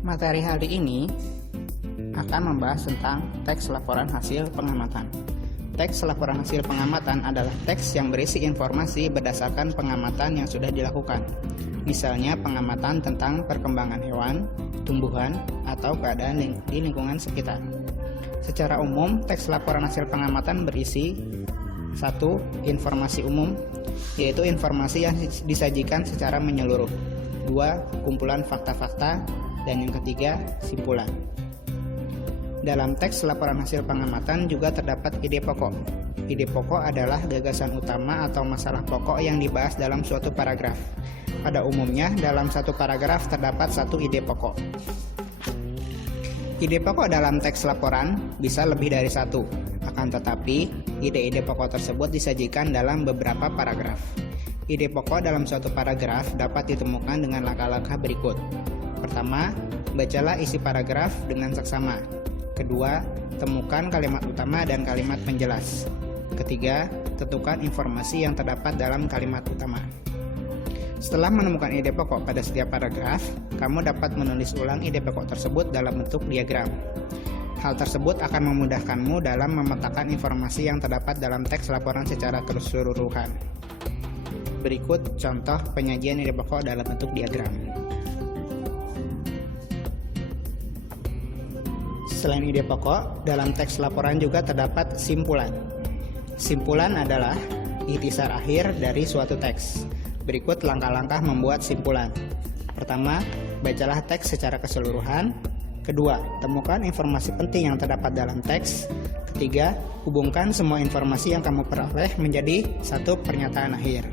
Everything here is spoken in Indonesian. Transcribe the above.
Materi hari ini akan membahas tentang teks laporan hasil pengamatan. Teks laporan hasil pengamatan adalah teks yang berisi informasi berdasarkan pengamatan yang sudah dilakukan. Misalnya pengamatan tentang perkembangan hewan, tumbuhan, atau keadaan di lingkungan sekitar. Secara umum, teks laporan hasil pengamatan berisi 1. Informasi umum, yaitu informasi yang disajikan secara menyeluruh. 2. Kumpulan fakta-fakta. Dan yang ketiga, simpulan. Dalam teks laporan hasil pengamatan juga terdapat ide pokok. Ide pokok adalah gagasan utama atau masalah pokok yang dibahas dalam suatu paragraf. Pada umumnya, dalam satu paragraf terdapat satu ide pokok. Ide pokok dalam teks laporan bisa lebih dari satu, akan tetapi ide-ide pokok tersebut disajikan dalam beberapa paragraf. Ide pokok dalam suatu paragraf dapat ditemukan dengan langkah-langkah berikut. Pertama, bacalah isi paragraf dengan seksama. Kedua, temukan kalimat utama dan kalimat penjelas. Ketiga, tentukan informasi yang terdapat dalam kalimat utama. Setelah menemukan ide pokok pada setiap paragraf, kamu dapat menulis ulang ide pokok tersebut dalam bentuk diagram. Hal tersebut akan memudahkanmu dalam memetakan informasi yang terdapat dalam teks laporan secara keseluruhan. Berikut contoh penyajian ide pokok dalam bentuk diagram. Selain ide pokok, dalam teks laporan juga terdapat simpulan. Simpulan adalah ikhtisar akhir dari suatu teks. Berikut langkah-langkah membuat simpulan. Pertama, bacalah teks secara keseluruhan. Kedua, temukan informasi penting yang terdapat dalam teks. Ketiga, hubungkan semua informasi yang kamu peroleh menjadi satu pernyataan akhir.